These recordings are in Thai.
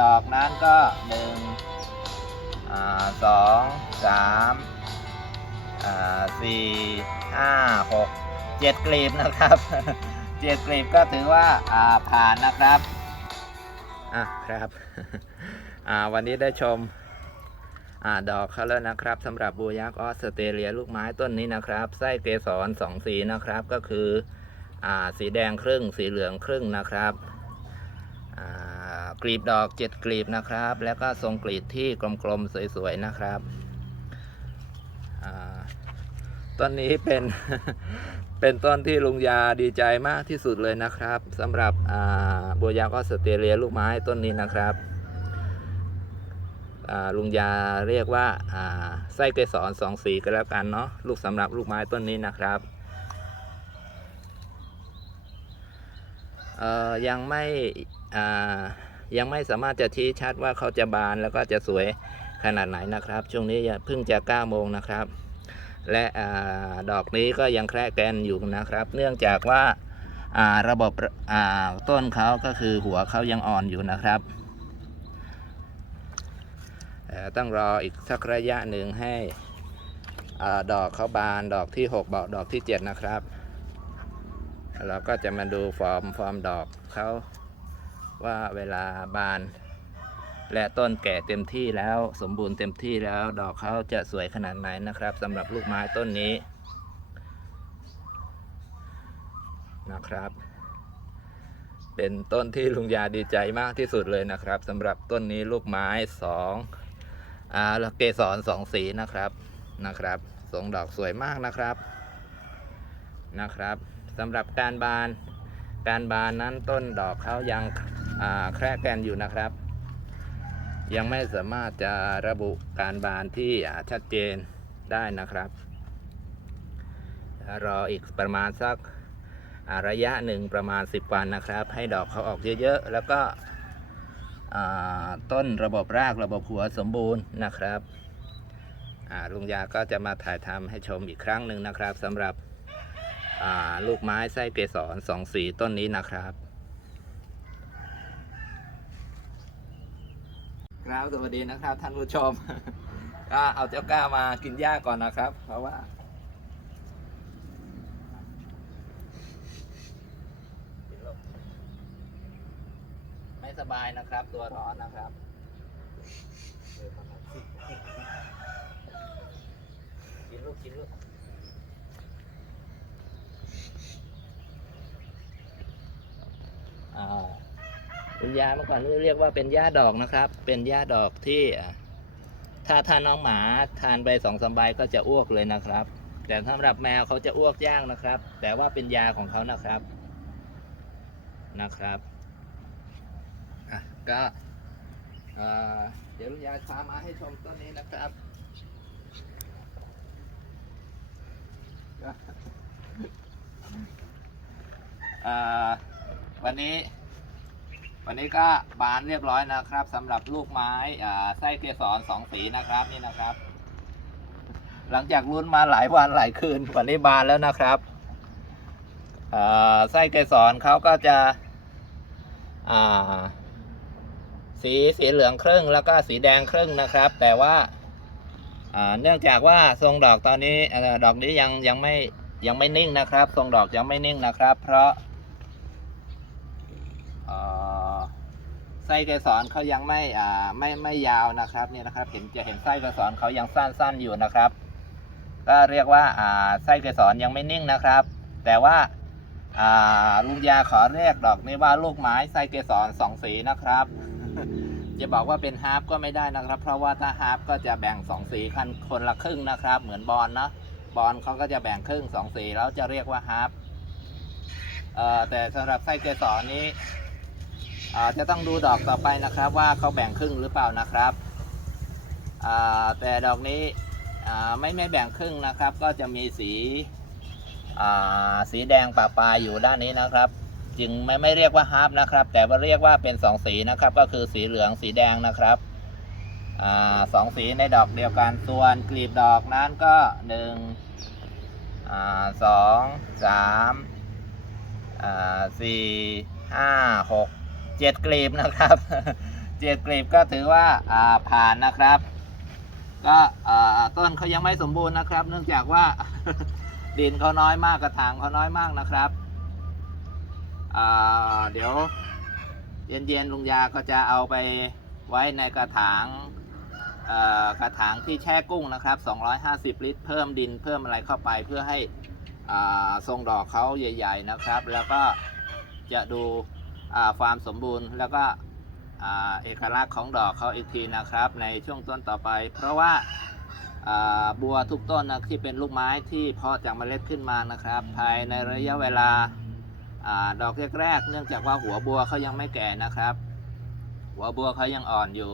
ดอกนั้นก็หนึ่งสองสามสี่ห้าหกเจ็ดกลีบนะครับเจ็ดกลีบก็ถือว่าผ่านนะครับอะครับวันนี้ได้ชมอดอกเขาแล้วนะครับสำหรับบูยักษ์ออสเตรเลียลูกไม้ต้นนี้นะครับไส้เกสรสองสีนะครับก็คืออสีแดงครึ่งสีเหลืองครึ่งนะครับอ่า กลีบดอกเจ็ดกลีบนะครับ แล้วก็ทรงกลีบที่กลมๆสวยๆนะครับต้นนี้เป็นเป็นต้นที่ลุงยาดีใจมากที่สุดเลยนะครับสำหรับบัวยักษ์อสเตเลียลูกไม้ต้นนี้นะครับลุงยาเรียกว่าไส้เกสรสองสีก็แล้วกันเนาะลูกสำหรับลูกไม้ต้นนี้นะครับยังไม่ ยังไม่สามารถจะชี้ชัดว่าเขาจะบานแล้วก็จะสวยขนาดไหนนะครับ ช่วงนี้เพิ่งจะ9โมงนะครับ และอดอกนี้ก็ยังแคระแกนอยู่นะครับ เนื่องจากว่าาระบบต้นเขาก็คือหัวเขายังอ่อนอยู่นะครับต้องรออีกสักระยะหนึ่งให้อดอกเขาบานดอกที่6บอกดอกที่ 7 นะครับ เราก็จะมาดูฟอร์มฟอร์มดอกเขา ว่าเวลาบาน และต้นแก่เต็มที่แล้วสมบูรณ์เต็มที่แล้วดอกเขาจะสวยขนาดไหนนะครับสำหรับลูกไม้ต้นนี้นะครับ เป็นต้นที่ลุงยาดีใจมากที่สุดเลยนะครับสำหรับต้นนี้ลูกไม้สองอ่าแล้วเกสรสองสีนะครับนะครับทรงดอกสวยมากนะครับนะครับสำหรับการบานการบานนั้นต้นดอกเขายัง แคระแกนอยู่นะครับ ยังไม่สามารถจะระบุการบานที่ชัดเจนได้นะครับ รออีกประมาณสักระยะหนึ่งประมาณ 10 วันนะครับ ให้ดอกเขาออกเยอะๆ แล้วก็ต้นระบบรากระบบหัวสมบูรณ์นะครับลุงยาก็จะมาถ่ายทำให้ชมอีกครั้งหนึ่งนะครับสำหรับลูกไม้ไส้เกสรสองสีต้นนี้นะครับ ครับสวัสดีนะครับท่านผู้ชม ก็เอาเจ้าก้ามากินหญ้าก่อนนะครับ เพราะว่า ไม่สบายนะครับ ตัวร้อนนะครับกินลูกกินลูกอ่า เป็นยาเมื่อก่อนเรียกว่าเป็นยาดอกนะครับ เป็นยาดอกที่ถ้าถ้าน้องหมาทานไปสองสามใบก็จะอ้วกเลยนะครับ แต่สำหรับแมวเขาจะอ้วกยากนะครับ แต่ว่าเป็นยาของเขานะครับนะครับก็เดี๋ยวลุงยาพามาให้ชมต้นนี้นะครับวันนี้ วันนี้ก็บานเรียบร้อยนะครับสำหรับลูกไม้ไส้เกสรสองสีนะครับนี่นะครับ หลังจากลุ้นมาหลายวันหลายคืนวันนี้บานแล้วนะครับไส้เกสรเขาก็จะสีสีเหลืองครึ่งแล้วก็สีแดงครึ่งนะครับ แต่ว่าเนื่องจากว่าทรงดอกตอนนี้ดอกนี้ยังยังไม่ยังไม่นิ่งนะครับ ทรงดอกยังไม่นิ่งนะครับ เพราะ เอ่อ ไส้เกสรเขายังไม่อ่าไม่ไม่ยาวนะครับเนี่ยนะครับเห็นจะเห็นไส้เกสรเขายังสั้นๆอยู่นะครับ ก็เรียกว่าอ่าไส้เกสรยังไม่นิ่งนะครับ แต่ว่าอ่าลุงยาขอเรียกดอกนี้ว่าลูกไม้ไส้เกสรสองสีนะครับ จะบอกว่าเป็นฮาร์ปก็ไม่ได้นะครับ เพราะว่าถ้าฮาร์ปก็จะแบ่งสองสีคันคนละครึ่งนะครับ เหมือนบอลเนาะบอลเขาก็จะแบ่งครึ่งสองสีแล้วจะเรียกว่าฮาร์ปแต่สำหรับไส้เกสรนี้ จะต้องดูดอกต่อไปนะครับว่าเขาแบ่งครึ่งหรือเปล่านะครับ แต่ดอกนี้ไม่ไม่แบ่งครึ่งนะครับ ก็จะมีสีสีแดงป่าปลายอยู่ด้านนี้นะครับ จึงไม่ไม่เรียกว่าฮาร์ปนะครับ แต่ว่าเรียกว่าเป็นสองสีนะครับ ก็คือสีเหลืองสีแดงนะครับอสองสีในดอกเดียวกันส่วนกลีบดอกนั้นก็หนึ่งสองสามสี่ห้าหก เจ็ดกลีบนะครับเจ็ดกลีบก็ถือว่าผ่านนะครับ ก็ต้นเขายังไม่สมบูรณ์นะครับ เนื่องจากว่าดินเขาน้อยมากกระถางเขาน้อยมากนะครับเดี๋ยวเย็นๆลุงยาก็จะเอาไปไว้ในกระถางกระถางที่แช่กุ้งนะครับ 250 ลิตร เพิ่มดินเพิ่มอะไรเข้าไปเพื่อให้ทรงดอกเขาใหญ่ ๆนะครับ แล้วก็จะดู ความสมบูรณ์ แล้วก็เอกลักษณ์ของดอกเขาอีกทีนะครับ ในช่วงต้นต่อไป เพราะว่าบัวทุกต้นนะที่เป็นลูกไม้ที่เพาะจากเมล็ดขึ้นมานะครับ ภายในระยะเวลาอดอกแรกๆเนื่องจากว่าหัวบัวเขายังไม่แก่นะครับ หัวบัวเขายังอ่อนอยู่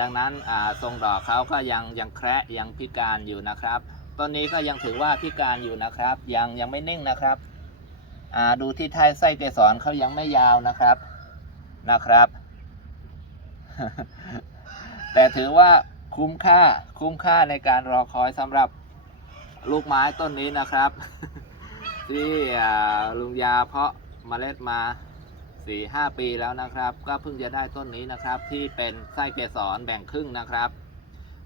ดังนั้นทรงดอกเขาก็ยังยังแคระยังพิการอยู่นะครับต้นนี้ก็ยังถือว่าพิการอยู่นะครับ ยังยังไม่นิ่งนะครับ ดูที่ท้ายไส้เกสรเขายังไม่ยาวนะครับนะครับ แต่ถือว่าคุ้มค่าคุ้มค่าในการรอคอยสำหรับลูกไม้ต้นนี้นะครับ ที่ลุงยาเพาะเมล็ดมา4ี่ห้าปีแล้วนะครับ ก็เพิ่งจะได้ต้นนี้นะครับ ที่เป็นไส้เกสรแบ่งครึ่งนะครับ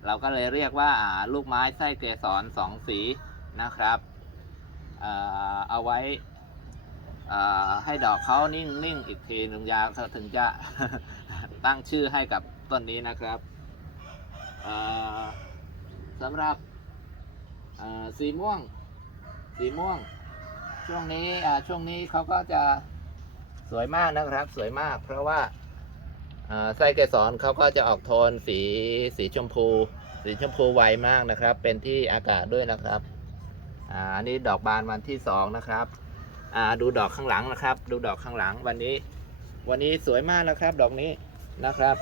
เราก็เลยเรียกว่าลูกไม้ไส้เกสรสองสีนะครับเอาไว้ ให้ดอกเขานิ่งนิ่งอีกทีลุงยาเขาถึงจะตั้งชื่อให้กับต้นนี้นะครับสำหรับสีม่วง สีม่วง ช่วงนี้ช่วงนี้เขาก็จะสวยมากนะครับ สวยมาก เพราะว่าไส้เกสรเขาก็จะออกโทนสีสีชมพู สีชมพูไวมากนะครับ เป็นที่อากาศด้วยนะครับอันนี้ดอกบานวันที่สองนะครับ อ่าดูดอกข้างหลังนะครับ ดูดอกข้างหลังวันนี้ วันนี้สวยมากนะครับ ดอกนี้นะครับ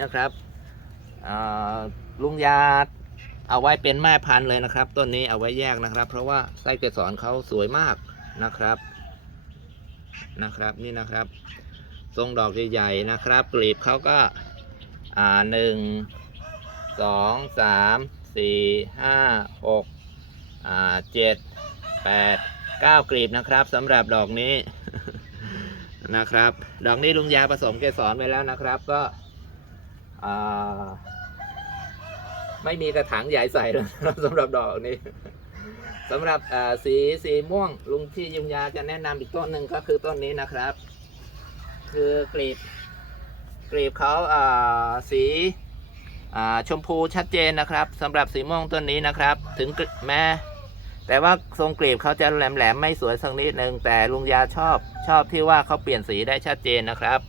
นะครับลุงยาเอาไว้เป็นแม่พันธุ์เลยนะครับ ต้นนี้เอาไว้แยกนะครับ เพราะว่าไส้เกสรเขาสวยมากนะครับนะครับนี่นะครับ ทรงดอกใหญ่ๆนะครับกลีบเขาก็อ่าหนึ่งสองสามสี่ห้าหกอ่าเจ็ดแปด เก้ากลีบนะครับสำหรับดอกนี้นะครับ ดอกนี้ลุงยาผสมเกสรไปแล้วนะครับก็ไม่มีกระถางใหญ่ใส่แล้วสำหรับดอกนี้สำหรับสีสีม่วงลุงที่ยุงยาจะแนะนำอีกต้นหนึ่งก็คือต้นนี้นะครับ คือกลีบกลีบเขาอ่าสีาชมพูชัดเจนนะครับสำหรับสีม่วงต้นนี้นะครับ ถึงกลีบแม้ แต่ว่าทรงกลีบเขาจะแหลมๆไม่สวยสักนิดนึงแต่ลุงยาชอบชอบที่ว่าเขาเปลี่ยนสีได้ชัดเจนนะครับ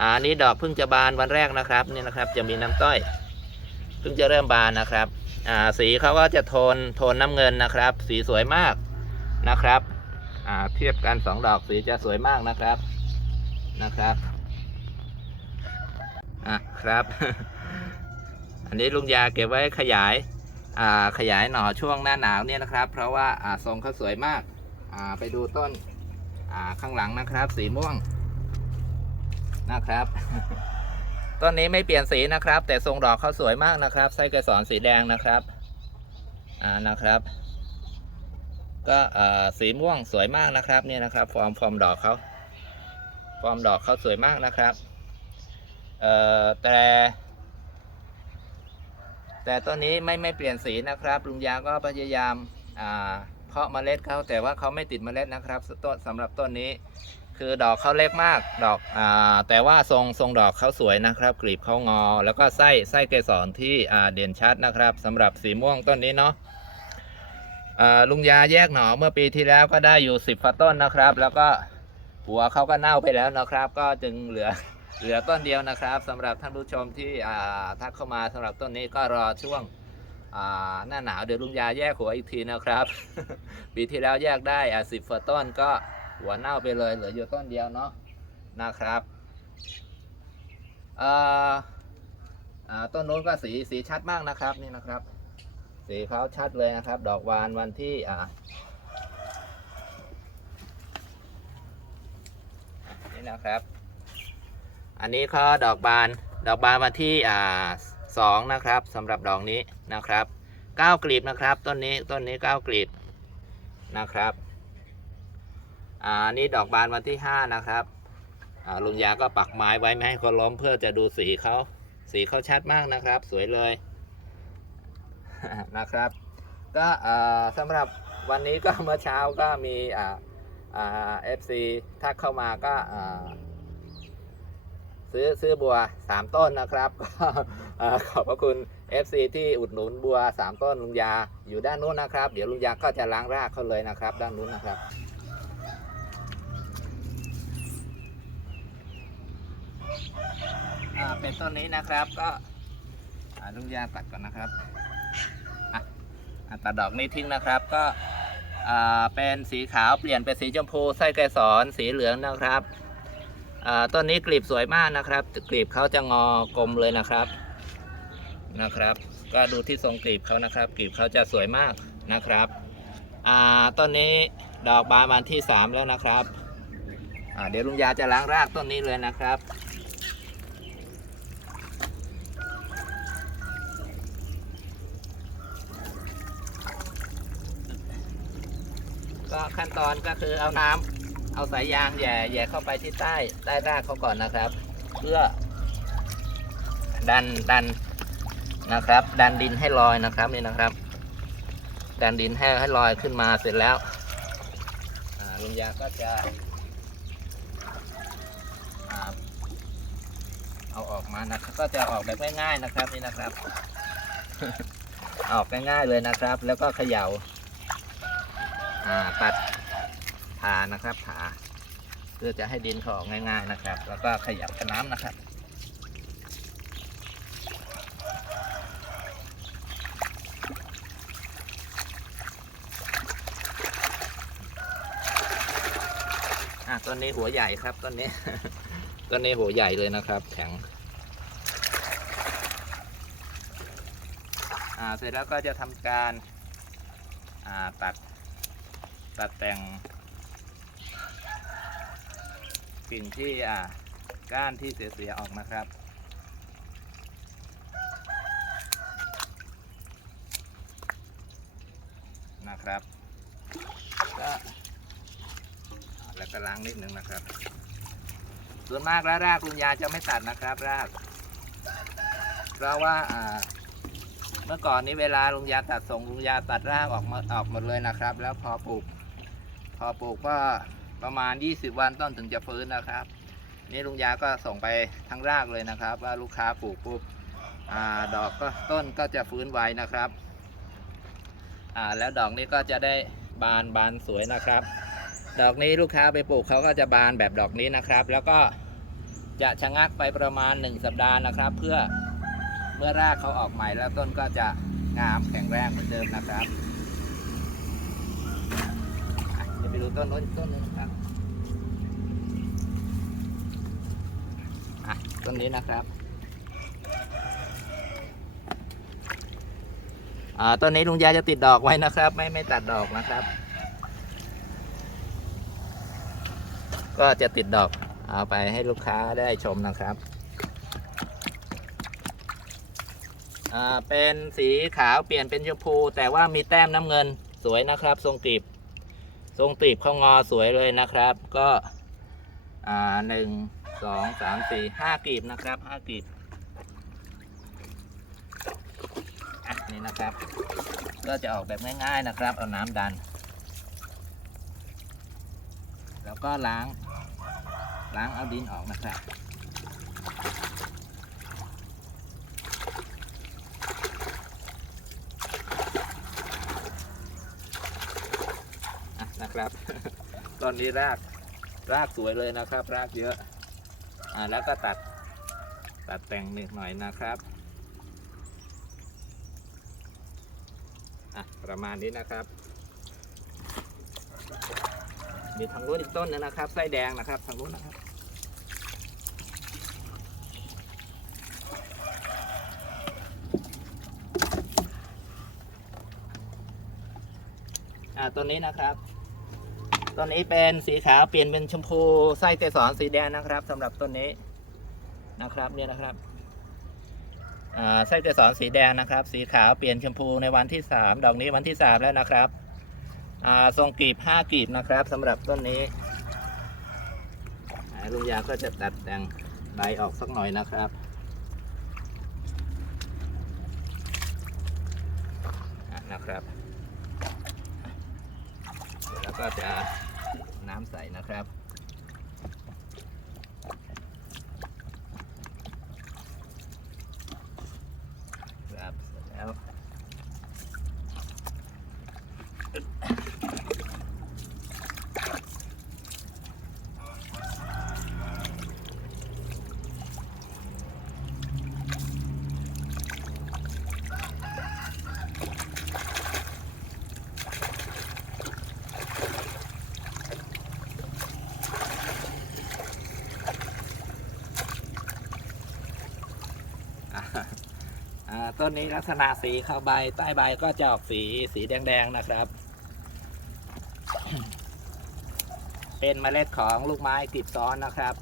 อ่าอันนี้ดอกเพิ่งจะบานวันแรกนะครับนี่นะครับจะมีน้ำต้อยเพิ่งจะเริ่มบานนะครับอ่าสีเขาก็จะโทนโทนน้ำเงินนะครับ สีสวยมากนะครับอ่าเทียบกันสองดอกสีจะสวยมากนะครับนะครับอะครับ อันนี้ลุงยาเก็บไว้ขยาย ขยายหน่อช่วงหน้าหนาวเนี่ยนะครับ เพราะว่าทรงเขาสวยมากาไปดูต้นข้างหลังนะครับ สีม่วงนะครับต้นนี้ไม่เปลี่ยนสีนะครับ แต่ทรงดอกเขาสวยมากนะครับ ไส้เกสรสีแดงนะครับอ่านะครับ ก็สีม่วงสวยมากนะครับเนี่ยนะครับ ฟอร์มฟอร์มดอกเขาฟอร์มดอกเขาสวยมากนะครับเอ่อแต่ แต่ต้นนี้ไม่ไม่เปลี่ยนสีนะครับลุงยาก็พยายามาเพาะเมล็ดเขาแต่ว่าเขาไม่ติดเมล็ดนะครับต้นสำหรับต้นนี้ คือดอกเขาเล็กมากดอกอแต่ว่าทรงทรงดอกเขาสวยนะครับกลีบเขางอ แล้วก็ไส้ไส้เกสรที่เด่นชัดนะครับสำหรับสีม่วงต้นนี้เนาะลุงยาแยกหน่อเมื่อปีที่แล้วก็ได้อยู่ 10ฝาต้นนะครับ แล้วก็หัวเขาก็เน่าไปแล้วนะครับ ก็จึงเหลือ เหลือต้นเดียวนะครับสำหรับท่านผู้ชมที่อ่าทักเข้ามาสำหรับต้นนี้ก็รอช่วงหน้าหนาวเดี๋ยวลุงยาแยกหัวอีกทีนะครับ ปีที่แล้วแยกได้อ่าสิบฝาต้นก็หัวเน่าไปเลยเหลืออยู่ต้นเดียวเนาะนะครับต้นโน้นก็สีสีชัดมากนะครับนี่นะครับ สีเขาชัดเลยนะครับ ดอกวานวันที่อ่านี่นะครับ อันนี้เขาดอกบานดอกบานวันที่อ่าสองนะครับสำหรับดอกนี้นะครับเก้ากลีบนะครับต้นนี้ต้นนี้เก้ากลีบนะครับอ่านี่ดอกบานวันที่ห้านะครับอ่าลุงยาก็ปักไม้ไว้ไม่ให้เขาล้มเพื่อจะดูสีเขาสีเขาชัดมากนะครับ สวยเลยนะครับ ก็อ่าสำหรับวันนี้ก็เมื่อเช้าก็มีอ่าเอฟซีทักเข้ามาก็อ่า ซื้อซื้อบัว 3 ต้นนะครับก็ขอบพระคุณ FC ที่อุดหนุนบัว 3 ต้นลุงยาอยู่ด้านนู้นนะครับ เดี๋ยวลุงยาก็จะล้างรากเขาเลยนะครับ ด้านนู้นนะครับเป็นต้นนี้นะครับก็ลุงยาตัดก่อนนะครับตัดดอกนี้ทิ้งนะครับก็เป็นสีขาวเปลี่ยนเป็นสีชมพูไส้ไกรสอนสีเหลืองนะครับ ต้นนี้กลีบสวยมากนะครับ กลีบเขาจะงอกลมเลยนะครับนะครับ ก็ดูที่ทรงกลีบเขานะครับ กลีบเขาจะสวยมากนะครับต้นนี้ดอกบานวันที่ 3 แล้วนะครับเดี๋ยวลุงยาจะล้างรากต้นนี้เลยนะครับก็ขั้นตอนก็คือเอาน้ำ เอาสายยางแย่แย่เข้าไปที่ใต้ใต้รากเขาก่อนนะครับ เพื่อ ดันดันนะครับ ดันดินให้ลอยนะครับนี่นะครับ ดันดินให้ให้ลอยขึ้นมาเสร็จแล้วอ่าลุงยาก็จะเอาออกมานะครับก็จะออกแบบง่ายๆนะครับนี่นะครับ ออกง่ายๆเลยนะครับ แล้วก็เขย่าอ่าตัดผ่านะครับผ่า พื่อจะให้ดินเขาออกง่ายๆนะครับ แล้วก็ขยับกับน้ำนะครับอะต้นนี้หัวใหญ่ครับต้นนี้ต้นนี้หัวใหญ่เลยนะครับ แข็งอ่าเสร็จแล้วก็จะทำการอ่าตัดตัดแต่ง กิ่งที่อ่าก้านที่เสียๆออกนะครับ นะครับก็แล้วก็ล้างนิดนึงนะครับ ส่วนมากแล้วรากลุงยาจะไม่ตัดนะครับราก เพราะว่าอ่าเมื่อก่อนนี้เวลาลุงยาตัดส่งลุงยาตัดรากออกมาออกหมดเลยนะครับ แล้วพอปลูก พอปลูกก็ ประมาณ 20 วันต้นถึงจะฟื้นนะครับ นี่ลุงยาก็ส่งไปทั้งรากเลยนะครับ ว่าลูกค้าปลูกปุ๊บอดอกก็ต้นก็จะฟื้นไวนะครับแล้วดอกนี้ก็จะได้บานบานสวยนะครับ ดอกนี้ลูกค้าไปปลูกเขาก็จะบานแบบดอกนี้นะครับ แล้วก็จะชะงักไปประมาณ 1 สัปดาห์นะครับ เพื่อเมื่อรากเขาออกใหม่แล้วต้นก็จะงามแข็งแรงเหมือนเดิมนะครับ ไปดูต้นโน้นอีกต้นนึงนะครับอะต้นนี้นะครับอ่าต้นนี้ลุงยาจะติดดอกไว้นะครับ ไม่ไม่ตัดดอกนะครับ ก็จะติดดอกเอาไปให้ลูกค้าได้ชมนะครับอ่าเป็นสีขาวเปลี่ยนเป็นชมพู แต่ว่ามีแต้มน้ำเงินสวยนะครับ ทรงกลีบ ทรงกลีบเขางอสวยเลยนะครับ ก็อ่าหนึ่งสองสามสี่ห้ากลีบนะครับห้ากลีบอะนี่นะครับ ก็จะออกแบบง่ายๆนะครับ เอาน้ำดัน แล้วก็ล้าง ล้างเอาดินออกนะครับ นะครับ ตอนนี้รากรากสวยเลยนะครับ รากเยอะ อ่าแล้วก็ตัด ตัดแต่งนิดหน่อยนะครับอะประมาณนี้นะครับมีทางนู้นอีกต้นนึงนะครับไส้แดงนะครับทางนู้นนะครับอ่าต้นนี้นะครับ ต้นนี้เป็นสีขาวเปลี่ยนเป็นชมพูไส้เกสรสีแดงนะครับสำหรับต้นนี้นะครับเนี่ยนะครับไส้เกสรสีแดงนะครับ สีขาวเปลี่ยนชมพูในวันที่สามดอกนี้วันที่สามแล้วนะครับทรงกลีบห้ากลีบนะครับสำหรับต้นนี้ลุงยาก็จะตัดแต่งใบออกสักหน่อยนะครับนะครับ แล้วก็จะน้ำใสนะครับเสร็จแล้ว อ่าอ่า ต้นนี้ลักษณะสีเข้าใบใต้ใบก็จะออกสีสีแดงๆนะครับ เป็นเมล็ดของลูกไม้ติดซ้อนนะครับ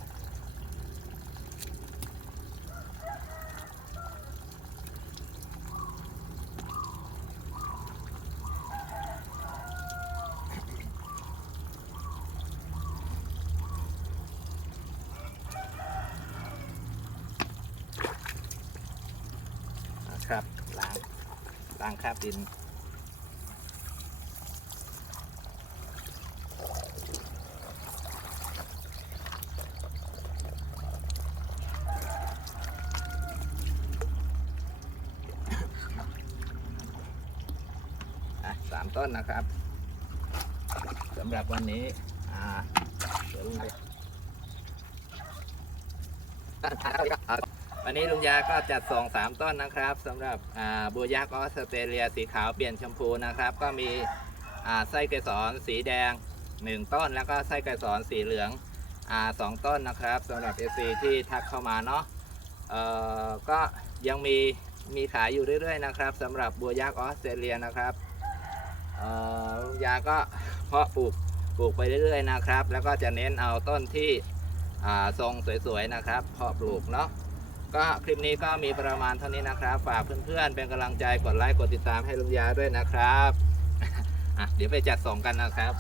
ล้างล้างคราบ ดินอะสามต้นนะครับสำหรับวันนี้ อ่าเดี๋ยวลุงยา วันนี้ลุงยาก็จัดส่งสามต้นนะครับสำหรับบัวยักษ์ออสเตรเลียสีขาวเปลี่ยนชมพูนะครับ ก็มีไส้เกสรสีแดงหนึ่งต้น แล้วก็ไส้เกสรสีเหลืองอสองต้นนะครับสำหรับเอซีที่ทักเข้ามาเนาะก็ยังมีมีขายอยู่เรื่อยๆนะครับสำหรับบัวยักษ์ออสเตรเลียนะครับลุงยาก็เพาะปลูกปลูกไปเรื่อยๆนะครับ แล้วก็จะเน้นเอาต้นที่ทรงสวยๆนะครับเพาะปลูกเนาะ ก็คลิปนี้ก็มีประมาณเท่านี้นะครับ ฝากเพื่อนๆ เป็นกำลังใจกดไลค์กดติดตามให้ลุงยาด้วยนะครับอะเดี๋ยวไปจัดส่งกันนะครับ